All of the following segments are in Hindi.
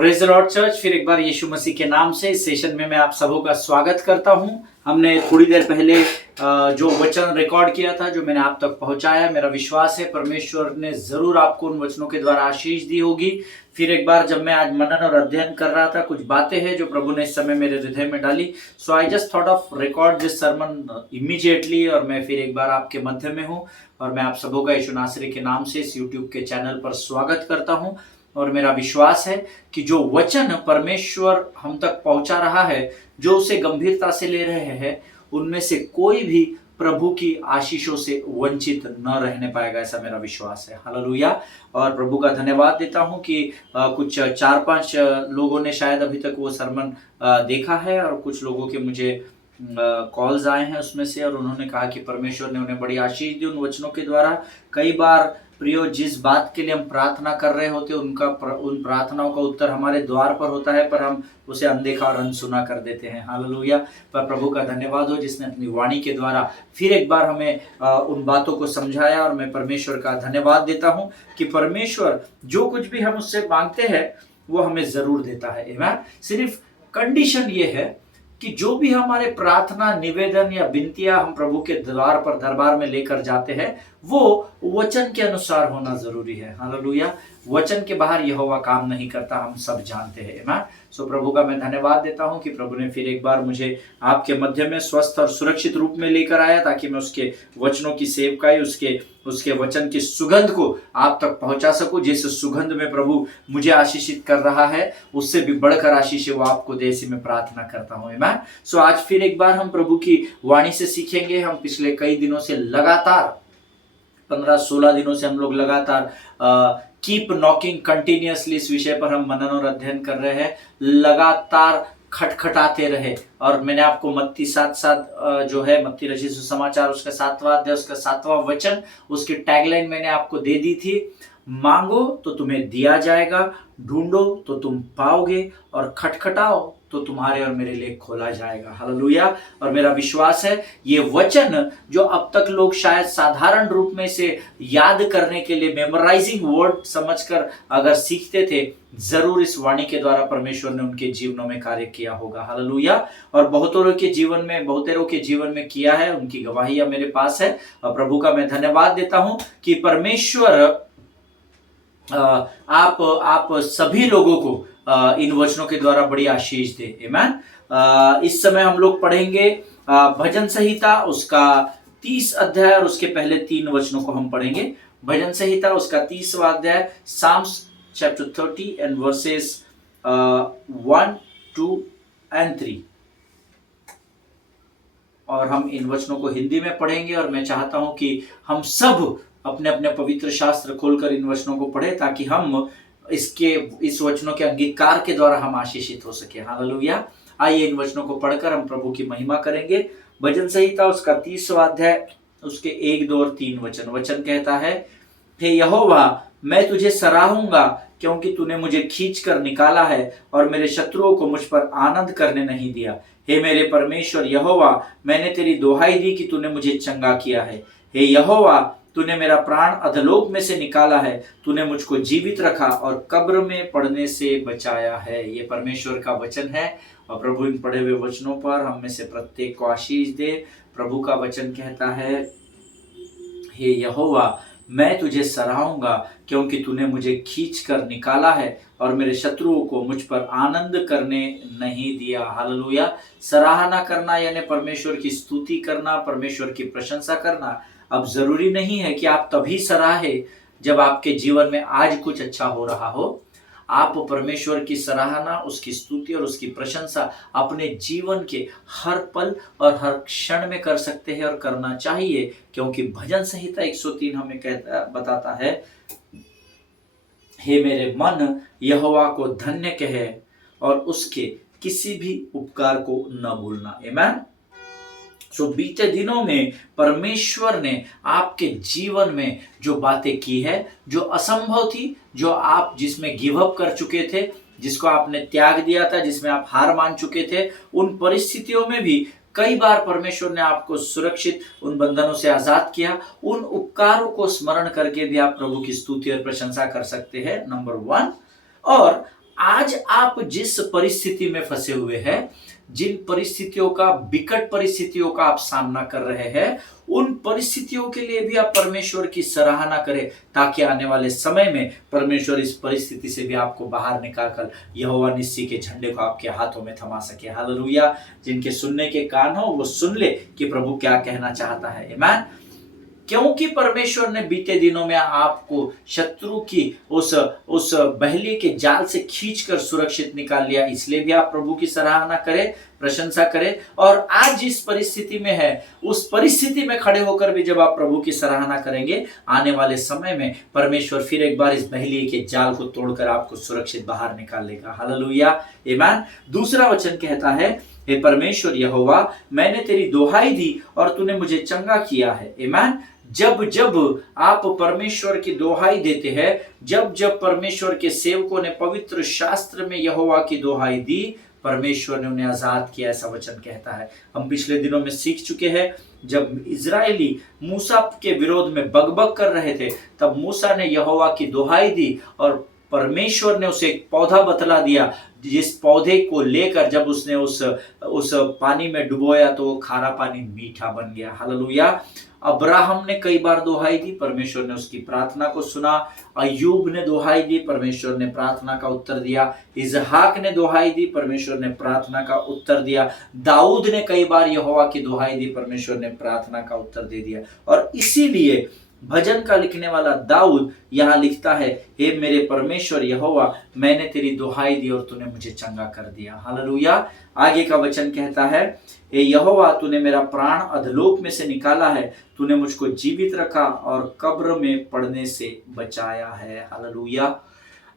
Praise the Lord church. फिर एक बार यीशु मसीह के नाम से इस सेशन में मैं आप सबों का स्वागत करता हूं। हमने थोड़ी देर पहले जो वचन रिकॉर्ड किया था, जो मैंने आप तक पहुंचाया, मेरा विश्वास है परमेश्वर ने जरूर आपको उन वचनों के द्वारा आशीष दी होगी। फिर एक बार जब मैं आज मनन और अध्ययन कर रहा था, कुछ बातें हैं जो प्रभु ने इस समय मेरे हृदय में डाली। So I just thought of record this sermon immediately, और मैं फिर एक बार आपके मध्य में हूँ और मैं आप सबों का यीशु नासरी के नाम से इस यूट्यूब के चैनल पर स्वागत करता हूँ। और मेरा विश्वास है कि जो वचन परमेश्वर हम तक पहुंचा रहा है, जो उसे गंभीरता से ले रहे हैं, उनमें से कोई भी प्रभु की आशीषों से वंचित न रहने पाएगा, ऐसा मेरा विश्वास है। हालेलुया। और प्रभु का धन्यवाद देता हूं कि कुछ 4-5 लोगों ने शायद अभी तक वो सरमन देखा है, और कुछ लोगों के मुझे कॉल्स आए हैं उसमें से, और उन्होंने कहा कि परमेश्वर ने उन्हें बड़ी आशीष दी उन वचनों के द्वारा। कई बार प्रियो, जिस बात के लिए हम प्रार्थना कर रहे होते उन प्रार्थनाओं का उत्तर हमारे द्वार पर होता है, पर हम उसे अनदेखा और अनसुना कर देते हैं। हालेलुया। पर प्रभु का धन्यवाद हो जिसने अपनी वाणी के द्वारा फिर एक बार हमें उन बातों को समझाया, और मैं परमेश्वर का धन्यवाद देता हूं कि परमेश्वर जो कुछ भी हम उससे मांगते हैं वो हमें जरूर देता है। आमीन। सिर्फ कंडीशन ये है कि जो भी हमारे प्रार्थना, निवेदन या विनतियां हम प्रभु के द्वार पर, दरबार में लेकर जाते हैं, वो वचन के अनुसार होना जरूरी है। हालेलुया। वचन के बाहर यहोवा काम नहीं करता, हम सब जानते हैं। आमीन। सो प्रभु का मैं धन्यवाद देता हूं कि प्रभु ने फिर एक बार मुझे आपके मध्य में स्वस्थ और सुरक्षित रूप में लेकर आया, ताकि मैं उसके वचनों की सेवकाई, उसके वचन की सुगंध को आप तक पहुंचा सकूं। जिस सुगंध में प्रभु मुझे आशीषित कर रहा है, उससे भी बढ़कर आशीष वो आपको दे, ऐसी मैं प्रार्थना करता हूं। आमीन। सो आज फिर एक बार हम प्रभु की वाणी से सीखेंगे। हम पिछले कई दिनों से लगातार 15-16 दिनों से हम लोग लगातार कीप नॉकिंग कंटिन्यूअसली इस विषय पर हम मनन और अध्ययन कर रहे हैं। लगातार खटखटाते रहे। और मैंने आपको मत्ती 7:7 जो है, मत्ती रचित सुसमाचार, उसका 7वां अध्याय, उसका 7वां वचन, उसकी टैगलाइन मैंने आपको दे दी थी। मांगो तो तुम्हें दिया जाएगा, ढूंढो तो तुम पाओगे, और खटखटाओ तो तुम्हारे और मेरे लिए खोला जाएगा। हालेलुया। और मेरा विश्वास है ये वचन जो अब तक लोग शायद साधारण रूप में से याद करने के लिए मेमोराइजिंग वर्ड समझकर अगर सीखते थे, जरूर इस वाणी के द्वारा परमेश्वर ने उनके जीवनों में कार्य किया होगा। हालेलुया। और बहुतों के जीवन में किया है, उनकी गवाहियां मेरे पास है। और प्रभु का मैं धन्यवाद देता हूं कि परमेश्वर आप सभी लोगों को इन वचनों के द्वारा बड़ी आशीष दे। आमीन। इस समय हम लोग पढ़ेंगे भजन संहिता, उसका 30 अध्याय, और उसके पहले 3 वचनों को हम पढ़ेंगे। भजन संहिता, उसका 30वां अध्याय, Psalms chapter 30 and verses 1, 2 and 3। और हम इन वचनों को हिंदी में पढ़ेंगे, और मैं चाहता हूं कि हम सब अपने अपने पवित्र शास्त्र खोलकर इन वचनों को पढ़े, ताकि हम इस वचनों के अंगीकार के द्वारा हम आशीषित हो सके। हालेलुया। आइए इन वचनों को पढ़कर हम प्रभु की महिमा करेंगे। भजन संहिता, उसका 30वां अध्याय, उसके 1, 2 और 3 वचन कहता है, हे यहोवा, मैं तुझे सराहूंगा, क्योंकि तूने मुझे खींच कर निकाला है और मेरे शत्रुओं को मुझ पर आनंद करने नहीं दिया। हे मेरे परमेश्वर यहोवा, मैंने तेरी दोहाई दी कि तूने मुझे चंगा किया है। हे यहोवा, तूने मेरा प्राण अधलोक में से निकाला है, तूने मुझको जीवित रखा और कब्र में पड़ने से बचाया है। ये परमेश्वर का वचन है, और प्रभु इन पढ़े हुए वचनों पर हम में से प्रत्येक को आशीष दे। प्रभु का वचन कहता है, हे यहोवा, मैं तुझे सराहूंगा, क्योंकि तूने मुझे खींच कर निकाला है और मेरे शत्रुओं को मुझ पर आनंद करने नहीं दिया। हालेलुया। सराहना करना यानी परमेश्वर की स्तुति करना, परमेश्वर की प्रशंसा करना। अब जरूरी नहीं है कि आप तभी सराहे जब आपके जीवन में आज कुछ अच्छा हो रहा हो। आप परमेश्वर की सराहना, उसकी स्तुति और उसकी प्रशंसा अपने जीवन के हर पल और हर क्षण में कर सकते हैं, और करना चाहिए, क्योंकि भजन संहिता 103 हमें बताता है, हे मेरे मन, यहोवा को धन्य कहे और उसके किसी भी उपकार को न भूलना। आमीन। सो बीते दिनों में परमेश्वर ने आपके जीवन में जो बातें की है, जो असंभव थी, जो आप जिसमें गिव अप कर चुके थे, जिसको आपने त्याग दिया था, जिसमें आप हार मान चुके थे, उन परिस्थितियों में भी कई बार परमेश्वर ने आपको सुरक्षित उन बंधनों से आजाद किया। उन उपकारों को स्मरण करके भी आप प्रभु की स्तुति और प्रशंसा कर सकते हैं, नंबर 1। और आज आप जिस परिस्थिति में फंसे हुए हैं, जिन परिस्थितियों का, विकट परिस्थितियों का आप सामना कर रहे हैं, उन परिस्थितियों के लिए भी आप परमेश्वर की सराहना करें, ताकि आने वाले समय में परमेश्वर इस परिस्थिति से भी आपको बाहर निकालकर यहोवा निस्सी के झंडे को आपके हाथों में थमा सके। हालेलुया। जिनके सुनने के कान हो वो सुन ले कि प्रभु क्या कहना चाहता है। आमीन। क्योंकि परमेश्वर ने बीते दिनों में आपको शत्रु की उस बहली के जाल से खींचकर सुरक्षित निकाल लिया, इसलिए भी आप प्रभु की सराहना करें, प्रशंसा करें। और आज जिस परिस्थिति में है, उस परिस्थिति में खड़े होकर भी जब आप प्रभु की सराहना करेंगे, आने वाले समय में परमेश्वर फिर एक बार इस बहली के जाल को तोड़कर आपको सुरक्षित बाहर निकाल लेगा। हालेलुया। आमीन। दूसरा वचन कहता है, हे परमेश्वर यहोवा, मैंने तेरी दुहाई दी और तूने मुझे चंगा किया है। आमीन। जब जब आप परमेश्वर की दुहाई देते हैं, जब जब परमेश्वर के सेवकों ने पवित्र शास्त्र में यहोवा की दुहाई दी, परमेश्वर ने उन्हें आजाद किया, ऐसा वचन कहता है। हम पिछले दिनों में सीख चुके हैं, जब इजरायली मूसा के विरोध में बकबक कर रहे थे, तब मूसा ने यहोवा की दुहाई दी और परमेश्वर ने उसे एक पौधा बतला दिया, जिस पौधे को लेकर जब उसने उस पानी में डुबोया तो वो खारा पानी मीठा बन गया। हालेलुया। अब्राहम ने कई बार दुहाई दी, परमेश्वर ने उसकी प्रार्थना को सुना। अय्यूब ने दुहाई दी, परमेश्वर ने प्रार्थना का उत्तर दिया। इसहाक ने दुहाई दी, परमेश्वर ने प्रार्थना का उत्तर दिया। दाऊद ने कई बार यहोवा की दुहाई दी, परमेश्वर ने प्रार्थना का उत्तर दे दिया। और इसीलिए भजन का लिखने वाला दाऊद यहाँ लिखता है, हे मेरे परमेश्वर यहोवा, मैंने तेरी दुहाई दी और तूने मुझे चंगा कर दिया। हालेलुया। आगे का वचन कहता है, हे यहोवा, तूने मेरा प्राण अधलोक में से निकाला है, तूने मुझको जीवित रखा और कब्र में पड़ने से बचाया है। हालेलुया।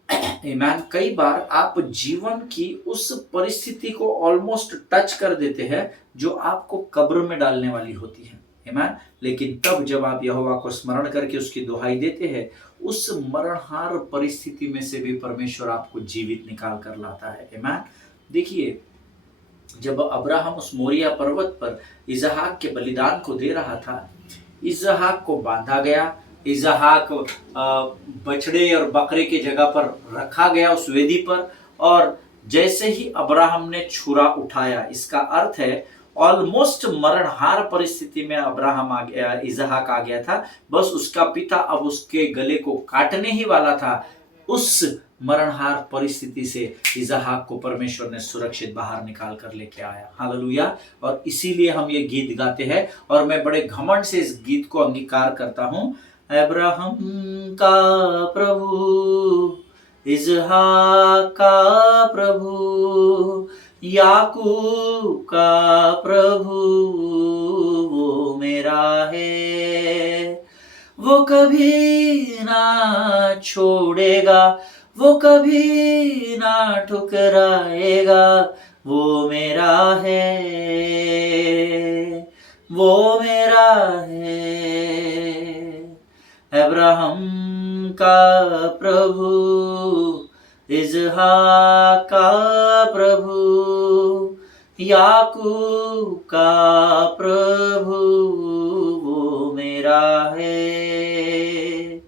आमीन। कई बार आप जीवन की उस परिस्थिति को ऑलमोस्ट टच कर देते हैं जो आपको कब्र में डालने वाली होती है। आमीन। लेकिन तब जब आप यहोवा को स्मरण करके उसकी दुहाई देते हैं, उस मरणहार परिस्थिति में से भी परमेश्वर आपको जीवित निकाल कर लाता है। आमीन। देखिए, जब अब्राहम उस मोरिया पर्वत पर इसहाक के बलिदान को दे रहा था, इसहाक को बांधा गया, इसहाक बछड़े और बकरे की जगह पर रखा गया उस वेदी पर, और जैसे ही अब्राहम ने छुरा उठाया, इसका अर्थ है ऑलमोस्ट मरणहार परिस्थिति में अब्राहम आ गया, इसहाक आ गया था। बस उसका पिता अब उसके गले को काटने ही वाला था। उस मरणहार परिस्थिति से इसहाक को परमेश्वर ने सुरक्षित बाहर निकाल कर लेके आया। हालेलुया। और इसीलिए हम ये गीत गाते हैं, और मैं बड़े घमंड से इस गीत को अंगीकार करता हूँ। अब्राहम का प्रभु, इसहाक का प्रभु, याकूब का प्रभु, वो मेरा है। वो कभी ना छोड़ेगा, वो कभी ना ठुकराएगा, वो मेरा है, वो मेरा है। अब्राहम का प्रभु, इसहाक का प्रभु, याकूब का प्रभु, वो मेरा है,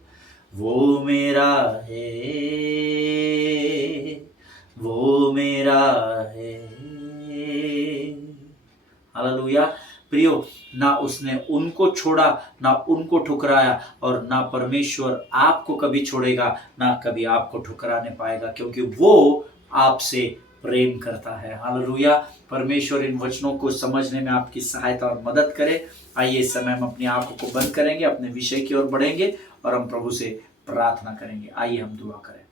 वो मेरा है, वो मेरा है। हालेलुया। प्रियो, ना उसने उनको छोड़ा, ना उनको ठुकराया, और ना परमेश्वर आपको कभी छोड़ेगा, ना कभी आपको ठुकराने पाएगा, क्योंकि वो आपसे प्रेम करता है। हालेलुया। परमेश्वर इन वचनों को समझने में आपकी सहायता और मदद करे। आइए इस समय हम अपनी आंखों को बंद करेंगे, अपने विषय की ओर बढ़ेंगे और हम प्रभु से प्रार्थना करेंगे। आइए हम दुआ करें।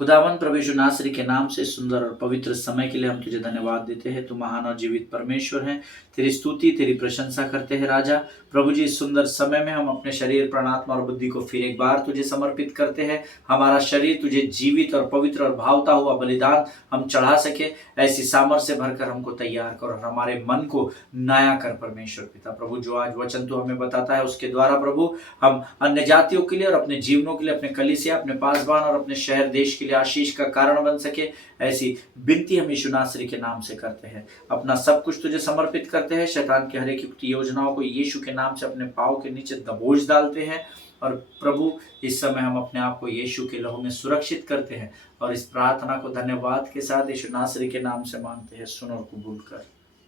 खुदावन प्रभु यीशु नासरी के नाम से सुंदर और पवित्र समय के लिए हम तुझे धन्यवाद देते हैं। तू महान और जीवित परमेश्वर है। तेरी स्तुति, तेरी प्रशंसा करते हैं राजा। प्रभु जी, इस सुंदर समय में हम अपने शरीर, प्राण, आत्मा और बुद्धि को फिर एक बार तुझे समर्पित करते हैं। हमारा शरीर तुझे जीवित और पवित्र और भावता हुआ बलिदान हम चढ़ा सके, ऐसी सामर्थ्य से भरकर हमको तैयार कर और हमारे मन को नया कर परमेश्वर पिता। प्रभु, जो आज वचन तू हमें बताता है उसके द्वारा प्रभु हम अन्य जातियों के लिए और अपने जीवनों के लिए, अपने कलीसिया, अपने पासवान और अपने शहर देश उसके लिए आशीष का कारण बन सके, ऐसी विनती हम यीशु नासरी के नाम से करते हैं। अपना सब कुछ तुझे समर्पित करते हैं, शैतान की हर एक युक्ति योजनाओं को यीशु के नाम से अपने पाँव के नीचे दबोच डालते हैं। और प्रभु इस समय हम अपने आप को यीशु के लहू में सुरक्षित करते हैं और इस प्रार्थना को धन्यवाद के साथ यीशु नासरी के नाम से मांगते हैं, सुन और कबूल कर,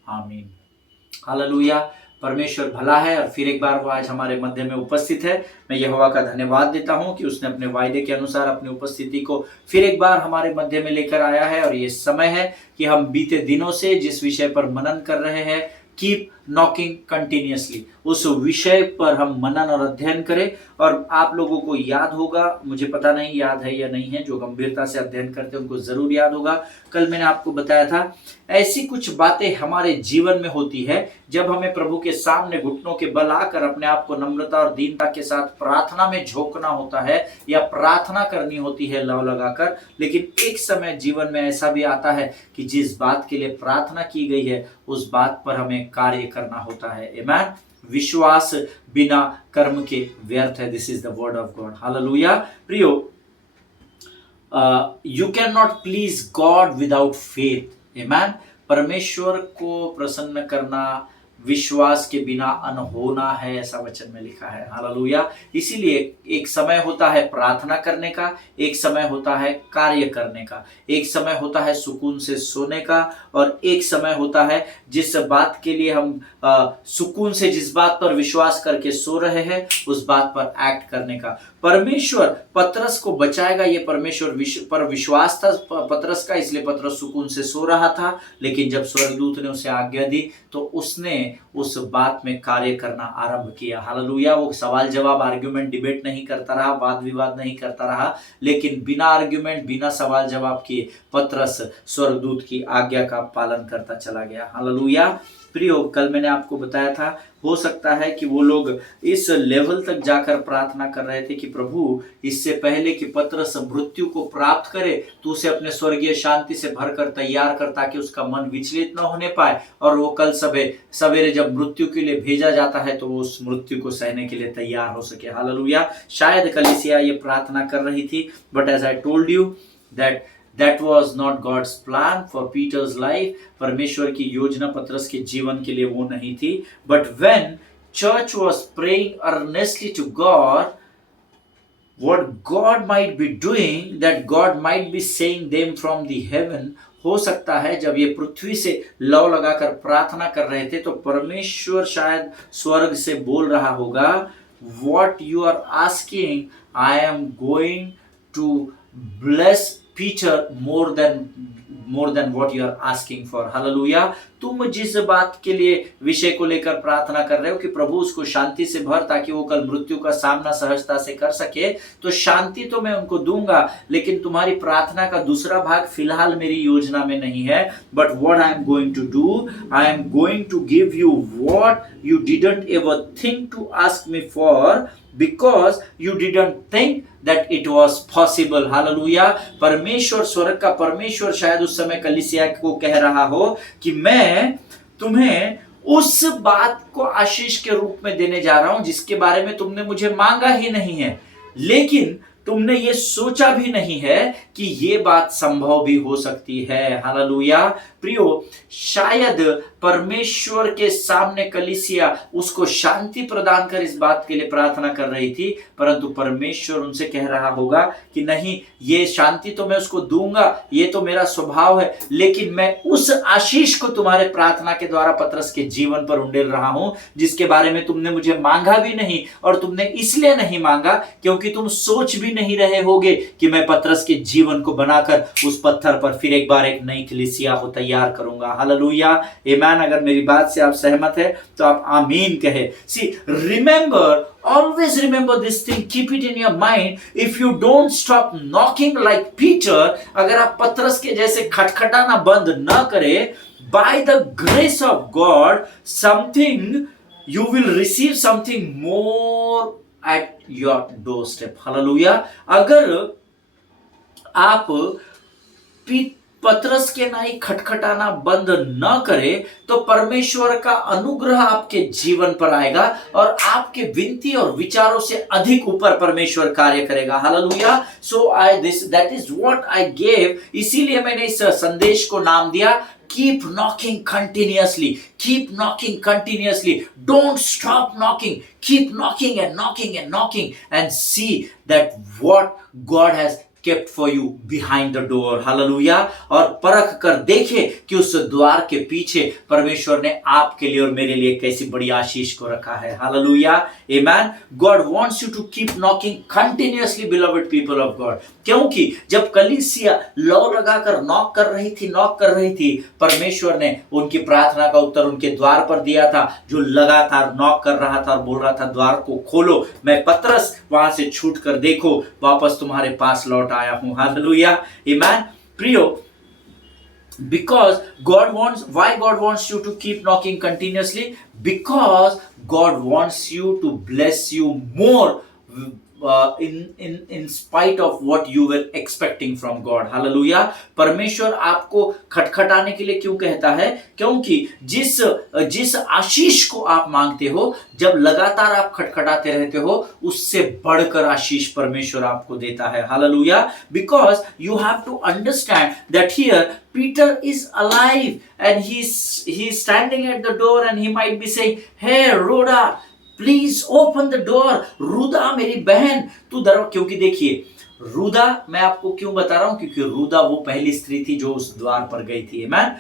आमीन। हालेलुया। परमेश्वर भला है और फिर एक बार वो आज हमारे मध्य में उपस्थित है। मैं यहोवा का धन्यवाद देता हूं कि उसने अपने वायदे के अनुसार अपनी उपस्थिति को फिर एक बार हमारे मध्य में लेकर आया है। और ये समय है कि हम बीते दिनों से जिस विषय पर मनन कर रहे हैं, कीप नॉकिंग कंटिन्यूअसली, उस विषय पर हम मनन और अध्ययन करें। और आप लोगों को याद होगा, मुझे पता नहीं याद है या नहीं है, जो गंभीरता से अध्ययन करते हैं उनको जरूर याद होगा। कल मैंने आपको बताया था ऐसी कुछ बातें हमारे जीवन में होती है जब हमें प्रभु के सामने घुटनों के बल आकर अपने आप को नम्रता और दीनता के साथ प्रार्थना में झोंकना होता है या प्रार्थना करनी होती है लव लगाकर। लेकिन एक समय जीवन में ऐसा भी आता है कि जिस बात के लिए प्रार्थना की गई है उस बात पर हमें कार्य करना होता है। आमीन। विश्वास बिना कर्म के व्यर्थ है। This is the word of God. Hallelujah. प्रियो, you can not please God without faith. आमीन। परमेश्वर को प्रसन्न करना विश्वास के बिना अनहोना है, ऐसा वचन में लिखा है। हालेलुया। इसीलिए एक समय होता है प्रार्थना करने का, एक समय होता है कार्य करने का, एक समय होता है सुकून से सोने का, और एक समय होता है जिस बात के लिए हम सुकून से जिस बात पर विश्वास करके सो रहे हैं उस बात पर एक्ट करने का। परमेश्वर पतरस को बचाएगा, ये परमेश्वर पर विश्वास था पतरस का, इसलिए पतरस सुकून से सो रहा था। लेकिन जब स्वर्गदूत ने उसे आज्ञा दी तो उसने उस बात में कार्य करना आरंभ किया। हालेलुया। वो सवाल जवाब, आर्ग्यूमेंट, डिबेट नहीं करता रहा, वाद विवाद नहीं करता रहा, लेकिन बिना आर्ग्यूमेंट, बिना सवाल जवाब किए पतरस स्वर्गदूत की आज्ञा का पालन करता चला गया। हालेलुया। प्रियो, कल मैंने आपको बताया था, हो सकता है कि वो लोग इस लेवल तक जाकर प्रार्थना कर रहे थे कि प्रभु, इससे पहले कि पतरस मृत्यु को प्राप्त करे तो उसे अपने स्वर्गीय शांति से भरकर तैयार कर, ताकि उसका मन विचलित न होने पाए और वो कल सवेरे जब मृत्यु के लिए भेजा जाता है तो वो उस मृत्यु को सहने के लिए तैयार हो सके। हालेलुया। शायद कलीसिया ये प्रार्थना कर रही थी, but as I told you that was not God's plan for Peter's life. परमेश्वर की योजना पतरस के जीवन के लिए वो नहीं थी। But when church was praying earnestly to God, what God might be doing, that God might be saying them from the heaven, हो सकता है जब ये पृथ्वी से लौ लगाकर प्रार्थना कर रहे थे तो परमेश्वर शायद स्वर्ग से बोल रहा होगा, what you are asking, I am going to bless Peter more than what you are asking for. Hallelujah. तुम जिस बात के लिए विषय को लेकर प्रार्थना कर रहे हो कि प्रभु उसको शांति से भर ताकि वो कल मृत्यु का सामना सहजता से कर सके, तो शांति तो मैं उनको दूंगा, लेकिन तुम्हारी प्रार्थना का दूसरा भाग फिलहाल मेरी योजना में नहीं है। But what I am going to do, I am going to give you what you didn't ever think to ask me for, because you didn't think that it was possible. हालेलुया। परमेश्वर, स्वर्ग का परमेश्वर शायद उस समय कलीसिया को कह रहा हो कि मैं तुम्हें उस बात को आशीष के रूप में देने जा रहा हूं जिसके बारे में तुमने मुझे मांगा ही नहीं है, लेकिन तुमने ये सोचा भी नहीं है कि ये बात संभव भी हो सकती है। हालेलुया। प्रियो, शायद परमेश्वर के सामने कलीसिया उसको शांति प्रदान कर इस बात के लिए प्रार्थना कर रही थी, परंतु परमेश्वर उनसे कह रहा होगा कि नहीं, ये शांति तो मैं उसको दूंगा, ये तो मेरा स्वभाव है, लेकिन मैं उस आशीष को तुम्हारे प्रार्थना के द्वारा पतरस के जीवन पर उंडेल रहा हूं जिसके बारे में तुमने मुझे मांगा भी नहीं, और तुमने इसलिए नहीं मांगा क्योंकि तुम सोच भी नहीं रहे होगे कि मैं पतरस के जीवन को बनाकर उस पत्थर पर फिर एक बार एक नई कलीसिया को तैयार करूंगा। हालेलुया। आमीन। अगर मेरी बात से आप सहमत है तो आप आमीन कहे। सी, remember, always remember this thing, keep it in your mind, if you don't stop knocking like Peter, अगर आप पतरस के जैसे खटखटाना बंद ना करें, by the grace of God, something, you will receive something more at your doorstep. Hallelujah. अगर आप पतरस के नाई खटखटाना बंद न करे तो परमेश्वर का अनुग्रह आपके जीवन पर आएगा और आपके विनती और विचारों से अधिक ऊपर परमेश्वर कार्य करेगा। Hallelujah. So I this that is what I gave, इसीलिए मैंने इस संदेश को नाम दिया Keep knocking continuously. Keep knocking continuously. Don't stop knocking. Keep knocking and knocking and knocking and see that what God has kept for you behind the door. Hallelujah. और परख कर देखे कि उस द्वार के पीछे परमेश्वर ने आपके लिए और मेरे लिए कैसी बड़ी आशीष को रखा है। Hallelujah. Amen. God wants you to keep knocking continuously, beloved people of God. क्योंकि जब कलीसिया लौ लगाकर नॉक कर रही थी, परमेश्वर ने उनकी प्रार्थना का उत्तर उनके द्वार पर दिया था, जो लगातार नॉक कर रहा था और बोल रहा था द्वार को खोलो, मैं पतरस वहां से छूट कर देखो वापस तुम्हारे पास लौट आया हूं। हालेलुया। आमेन। प्रियो, because why God wants you to keep knocking continuously? Because God wants you to bless you more in spite of what you were expecting from God. Hallelujah. परमेश्वर आपको खटखटाने के लिए क्यों कहता है? क्योंकि जिस आशीष को आप मांगते हो, जब लगातार आप खटखटाते रहते हो, उससे बढ़कर आशीष परमेश्वर आपको देता है। Hallelujah. Because you have to understand that here Peter is alive and he's standing at the door and he might be saying, "Hey Rhoda, please open the door. Rhoda मेरी बहन तू दरवाजा, क्योंकि देखिए रुदा, मैं आपको क्यों बता रहा हूं, क्योंकि रुदा वो पहली स्त्री थी जो उस द्वार पर गई थी। आमेन।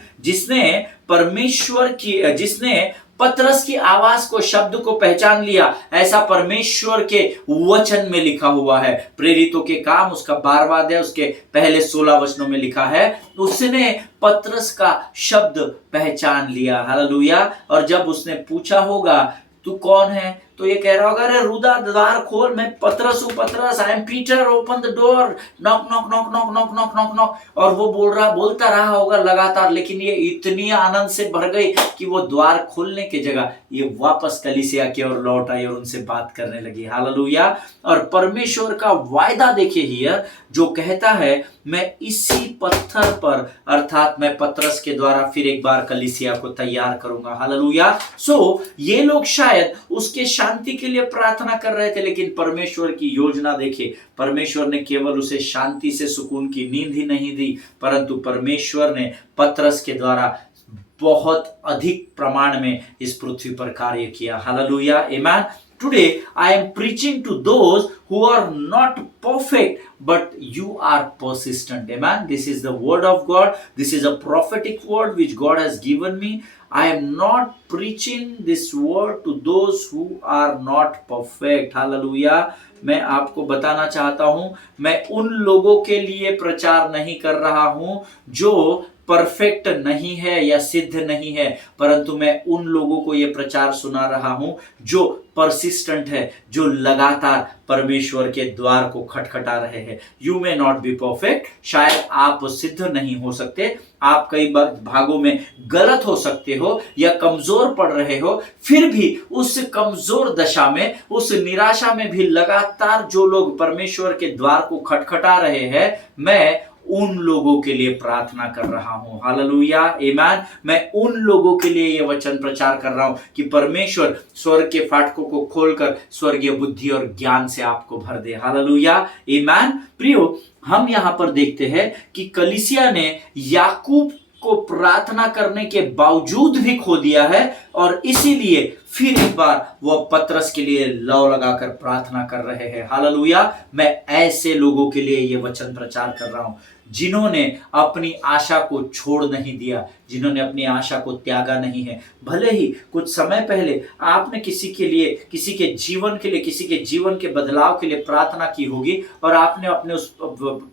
जिसने पतरस की आवाज को, शब्द को पहचान लिया, ऐसा परमेश्वर के वचन में लिखा हुआ है। प्रेरितों के काम उसका 12वां अध्याय उसके पहले 16 वचनों में लिखा है, उसने पतरस का शब्द पहचान लिया। हालेलुया। और जब उसने पूछा होगा तू कौन है, तो ये कह रहा होगा, अरे रुदा द्वार खोल, मैं पतरस हूं, पतरस, I am Peter, open the door, knock knock knock knock knock knock knock knock. और वो बोलता रहा होगा लगातार, लेकिन ये इतनी आनंद से भर गई कि वो द्वार खोलने की जगह ये वापस कलीसिया की ओर लौट आई और उनसे बात करने लगी। हालेलुया। और परमेश्वर का वायदा देखिए हियर, जो कहता है मैं इसी पत्थर पर, अर्थात मैं पतरस के द्वारा फिर एक बार कलीसिया को तैयार करूंगा। हालेलुया। सो ये लोग शायद उसके शांति के लिए प्रार्थना कर रहे थे, लेकिन परमेश्वर की योजना देखिए, परमेश्वर ने केवल उसे शांति से सुकून की नींद ही नहीं दी, परंतु परमेश्वर ने पतरस के द्वारा बहुत अधिक प्रमाण में इस पृथ्वी पर कार्य किया। Hallelujah. Amen. Today I am preaching to those who are not perfect, but you are persistent. Amen. This is the word of God. This is a prophetic word which God has given me. I am not preaching this word to those who are not perfect. Hallelujah. मैं आपको बताना चाहता हूं, मैं उन लोगों के लिए प्रचार नहीं कर रहा हूं जो परफेक्ट नहीं है या सिद्ध नहीं है, परंतु मैं उन लोगों को यह प्रचार सुना रहा हूं जो परसिस्टेंट है, जो लगातार परमेश्वर के द्वार को खटखटा रहे हैं। You may not be perfect, शायद आप सिद्ध नहीं हो सकते, आप कई भागों में गलत हो सकते हो या कमजोर पड़ रहे हो, फिर भी उस कमजोर दशा में, उस निराशा में भी लगातार जो लोग परमेश्वर के द्वार को खटखटा रहे हैं, मैं उन लोगों के लिए प्रार्थना कर रहा हूं। हालेलुया। आमेन। मैं उन लोगों के लिए यह वचन प्रचार कर रहा हूं कि परमेश्वर स्वर्ग के फाटकों को खोलकर स्वर्गीय बुद्धि और ज्ञान से आपको भर दे। हालेलुया। आमेन। प्रियो, हम यहां पर देखते हैं कि कलीसिया ने याकूब को प्रार्थना करने के बावजूद भी खो दिया है, और इसीलिए फिर एक बार वह पतरस के लिए लौ लगाकर प्रार्थना कर रहे हैं। हालेलुया। मैं ऐसे लोगों के लिए यह वचन प्रचार कर रहा हूं जिन्होंने अपनी आशा को छोड़ नहीं दिया, जिन्होंने अपनी आशा को त्यागा नहीं है। भले ही कुछ समय पहले आपने किसी के लिए, किसी के जीवन के लिए, किसी के जीवन के बदलाव के लिए प्रार्थना की होगी और आपने अपने उस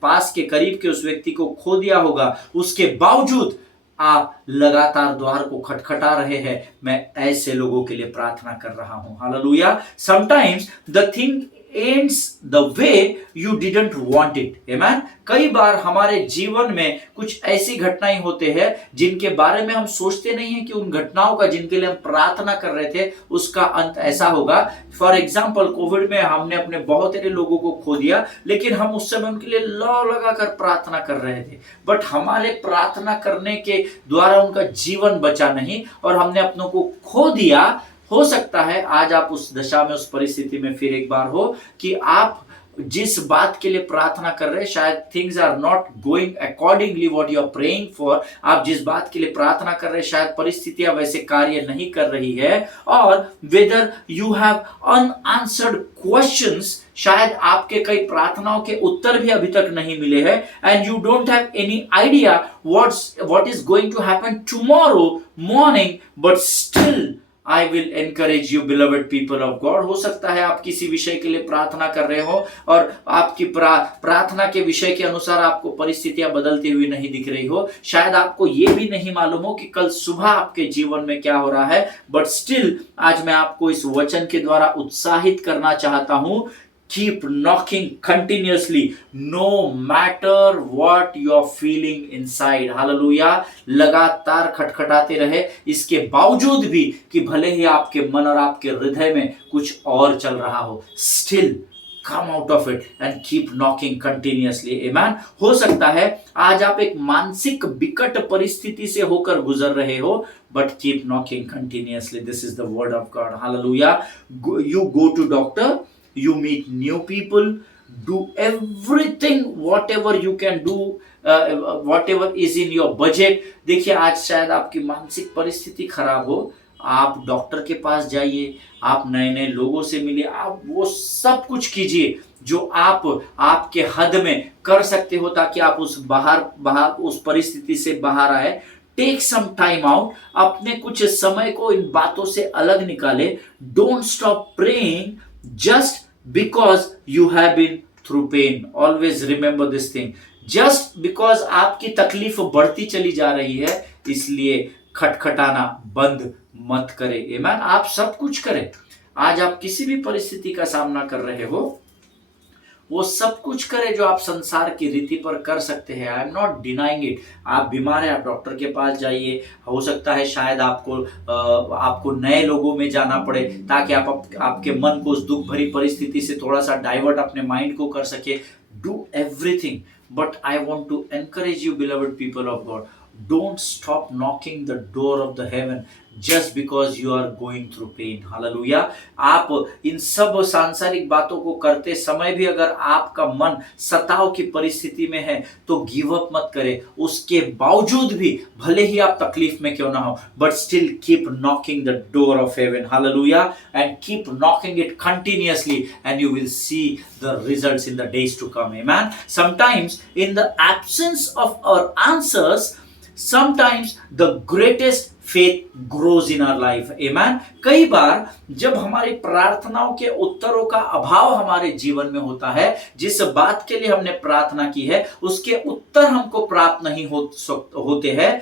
पास के करीब के उस व्यक्ति को खो दिया होगा, उसके बावजूद आप लगातार द्वार को खटखटा रहे हैं। मैं ऐसे लोगों के लिए प्रार्थना कर रहा हूं। Hallelujah. Sometimes the thing ends the way you didn't want it. Amen. कई बार हमारे जीवन में कुछ ऐसी घटनाएं होते हैं जिनके बारे में हम सोचते नहीं है कि उन घटनाओं का जिनके लिए हम प्रार्थना कर रहे थे उसका अंत ऐसा होगा। फॉर एग्जाम्पल कोविड में हमने अपने बहुत सारे लोगों को खो दिया, लेकिन हम उस समय उनके लिए लौ लगाकर प्रार्थना कर रहे थे, बट हमारे प्रार्थना करने के द्वारा उनका जीवन बचा नहीं और हमने अपनों को खो दिया। हो सकता है आज आप उस दशा में, उस परिस्थिति में फिर एक बार हो कि आप जिस बात के लिए प्रार्थना कर रहे हैं, शायद things are not going accordingly what you are praying for. आप जिस बात के लिए प्रार्थना कर रहे हैं शायद परिस्थितियां वैसे कार्य नहीं कर रही है, और whether you have unanswered questions, शायद आपके कई प्रार्थनाओं के उत्तर भी अभी तक नहीं मिले हैं, and you don't have any idea what is going to happen tomorrow morning, but still I will encourage you beloved people of God। हो सकता है आप किसी विषय के लिए प्रार्थना कर रहे हो और आपकी प्रार्थना के विषय के अनुसार आपको परिस्थितियां बदलती हुई नहीं दिख रही हो, शायद आपको ये भी नहीं मालूम हो कि कल सुबह आपके जीवन में क्या हो रहा है, बट स्टिल आज मैं आपको इस वचन के द्वारा उत्साहित करना चाहता हूं। Keep knocking continuously, no matter what you are feeling inside. Hallelujah. लगातार खटखटाते रहे, इसके बावजूद भी कि भले ही आपके मन और आपके हृदय में कुछ और चल रहा हो, still come out of it and keep knocking continuously. Amen. हो सकता है आज आप एक मानसिक विकट परिस्थिति से होकर गुजर रहे हो, but keep knocking continuously. This is the word of God. Hallelujah. You go to doctor, you meet new people, do everything whatever you can do, whatever is in your budget। देखिए आज शायद आपकी मानसिक परिस्थिति खराब हो, आप डॉक्टर के पास जाइए, आप नए नए लोगों से मिलिए, आप वो सब कुछ कीजिए जो आप आपके हद में कर सकते हो ताकि आप उस परिस्थिति से बाहर आए। टेक सम टाइम आउट, अपने कुछ समय को इन बातों से अलग निकाले। Don't stop praying just because you have been through pain। Always remember this thing। just because आपकी तकलीफ बढ़ती चली जा रही है, इसलिए खटखटाना बंद मत करें। आमीन। आप सब कुछ करें। आज आप किसी भी परिस्थिति का सामना कर रहे हो, वो सब कुछ करे जो आप संसार की रीति पर कर सकते हैं। I am not denying it. आप बीमार हैं, आप डॉक्टर के पास जाइए। हो सकता है शायद आपको नए लोगों में जाना पड़े ताकि आपके मन को उस दुख भरी परिस्थिति से थोड़ा सा डाइवर्ट अपने माइंड को कर सके। Do everything, but I want to encourage you beloved people of God, don't stop knocking the door of the heaven just because you are going through pain। Hallelujah. आप इन सब सांसारिक बातों को करते समय भी अगर आपका मन सताव की परिस्थिति में है तो गिव अप मत करें। उसके बावजूद भी भले ही आप तकलीफ में क्यों ना हो, but still keep knocking the door of haven. Hallelujah. And keep knocking it continuously and you will see the results in the days to come। Amen। Sometimes in the absence of our answers, sometimes the greatest faith grows in our life। Amen। कई बार जब हमारी प्रार्थनाओं के उत्तरों का अभाव हमारे जीवन में होता है, जिस बात के लिए हमने प्रार्थना की है उसके उत्तर हमको प्राप्त नहीं होते हैं।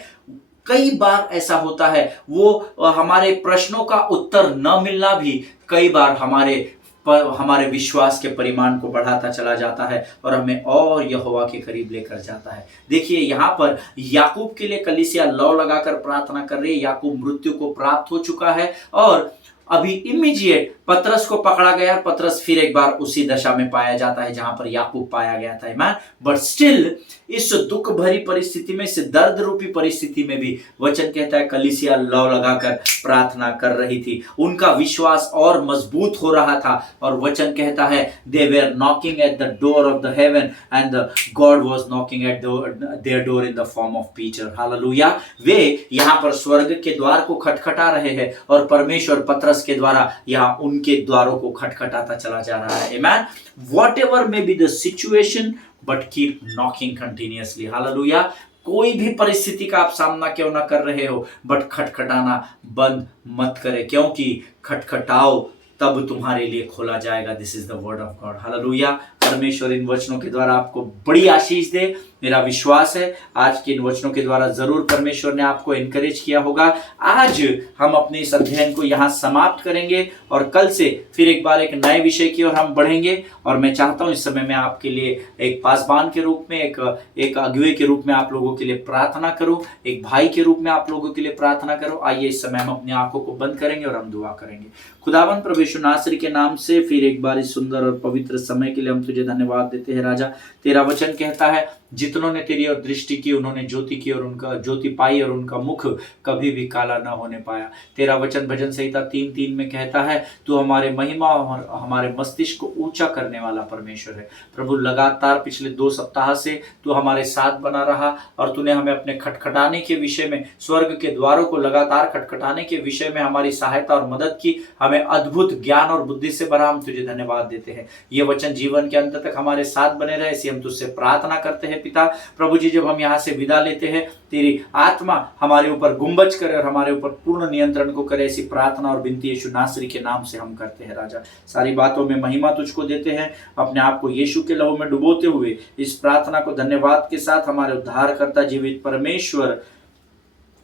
कई बार ऐसा होता है, वो हमारे प्रश्नों का उत्तर न मिलना भी कई बार हमारे विश्वास के परिमाण को बढ़ाता चला जाता है और हमें और यहोवा के करीब लेकर जाता है। देखिए यहाँ पर याकूब के लिए कलीसिया लौ लगाकर प्रार्थना कर रही है। याकूब मृत्यु को प्राप्त हो चुका है और अभी इमीडिएट पतरस को पकड़ा गया। पतरस फिर एक बार उसी दशा में पाया जाता है जहां पर याकूब पाया गया था। मैन, बट स्टिल इस दुख भरी परिस्थिति में, इस दर्द रूपी परिस्थिति में भी वचन कहता है कलीसिया लौ लगाकर प्रार्थना कर रही थी। उनका विश्वास और मजबूत हो रहा था और वचन कहता है they were knocking at the door of the heaven and God was knocking at their door in the form of Peter. Hallelujah. वे यहाँ पर स्वर्ग के द्वार को खटखटा रहे हैं और परमेश्वर पतरस के द्वारा यहाँ उनके द्वारों को खटखटाता चला जा रहा है। आमीन। Whatever may be the situation, but keep knocking continuously. Hallelujah. कोई भी परिस्थिति का आप सामना क्यों ना कर रहे हो, बट खटखटाना बंद मत करें, क्योंकि खटखटाओ तब तुम्हारे लिए खोला जाएगा। This is the word of God. Hallelujah. परमेश्वर इन वचनों के द्वारा आपको बड़ी आशीष दे। मेरा विश्वास है आज के इन वचनों के द्वारा जरूर परमेश्वर ने आपको एनकरेज किया होगा। आज हम अपने इस अध्ययन को यहाँ समाप्त करेंगे और कल से फिर एक बार एक नए विषय की ओर हम बढ़ेंगे। और मैं चाहता हूँ इस समय मैं आपके लिए एक पासबान के रूप में, एक अगुवे के रूप में आप लोगों के लिए प्रार्थना करूं, एक भाई के रूप में आप लोगों के लिए प्रार्थना करूं। आइए इस समय हम अपनी आंखों को बंद करेंगे और हम दुआ करेंगे। खुदावंद प्रभु यीशु नासरी के नाम से फिर एक बार इस सुंदर और पवित्र समय के लिए हम तुझे धन्यवाद देते हैं राजा। तेरा वचन कहता है जितनों ने तेरी ओर दृष्टि की उन्होंने ज्योति की और उनका ज्योति पाई और उनका मुख कभी भी काला न होने पाया। तेरा वचन भजन संहिता 3:3 में कहता है तू हमारे महिमा और हमारे मस्तिष्क को ऊंचा करने वाला परमेश्वर है। प्रभु लगातार पिछले 2 सप्ताह से तू हमारे साथ बना रहा और तूने हमें अपने खटखटाने के विषय में, स्वर्ग के द्वारों को लगातार खटखटाने के विषय में हमारी सहायता और मदद की, हमें अद्भुत ज्ञान और बुद्धि से भरा। हम तुझे धन्यवाद देते हैं। ये वचन जीवन के अंत तक हमारे साथ बने रहे, इसी हम तुझसे प्रार्थना करते हैं पिता। प्रभु जी जब हम यहाँ से विदा लेते हैं तेरी आत्मा हमारे ऊपर गुंबज करे और हमारे ऊपर पूर्ण नियंत्रण को करे, ऐसी प्रार्थना और विनती यीशु नासरी के नाम से हम करते हैं राजा। सारी बातों में महिमा तुझको देते हैं, अपने आप को यीशु के लहू में डुबोते हुए इस प्रार्थना को धन्यवाद के साथ हमारे उद्धारकर्ता जीवित परमेश्वर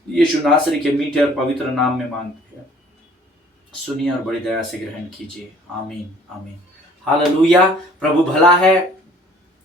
यीशु नासरी के मीठे और पवित्र नाम में मांगते हैं। सुनिए और बड़ी दया से ग्रहण कीजिए। आमीन आमीन। हालेलुया। प्रभु भला है,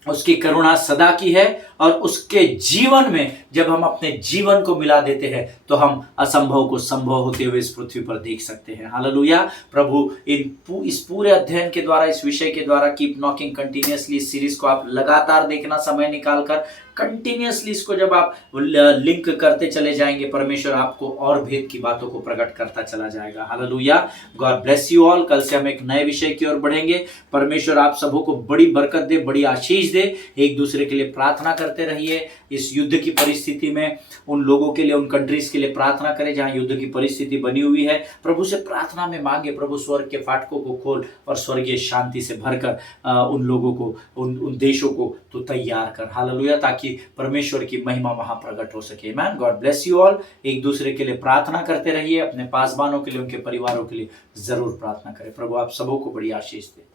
उसकी करुणा सदा की है और उसके जीवन में जब हम अपने जीवन को मिला देते हैं तो हम असंभव को संभव होते हुए इस पृथ्वी पर देख सकते हैं। हालेलुया। प्रभु इस पूरे अध्ययन के द्वारा, इस विषय के द्वारा कीप नॉकिंग कंटिन्यूअसली, इस सीरीज को आप लगातार देखना, समय निकालकर कंटिन्यूअसली इसको जब आप लिंक करते चले जाएंगे, परमेश्वर आपको और भेद की बातों को प्रकट करता चला जाएगा। Hallelujah. God bless you all. कल से हम एक नए विषय की ओर बढ़ेंगे। परमेश्वर आप सबों को बड़ी बरकत दे, बड़ी आशीष दे। एक दूसरे के लिए प्रार्थना करते रहिए। इस युद्ध की परिस्थिति में उन लोगों के लिए, उन कंट्रीज के लिए प्रार्थना करें जहां युद्ध की परिस्थिति बनी हुई है। प्रभु से प्रार्थना में मांगे, प्रभु स्वर्ग के फाटकों को खोल और स्वर्गीय शांति से भरकर उन लोगों को, उन देशों को तो तैयार कर। हालेलुया। ताकि परमेश्वर की महिमा वहां प्रकट हो सके। Man God bless you all. एक दूसरे के लिए प्रार्थना करते रहिए। अपने पासबानों के लिए, उनके परिवारों के लिए जरूर प्रार्थना करें। प्रभु आप सबों को बड़ी आशीष दे।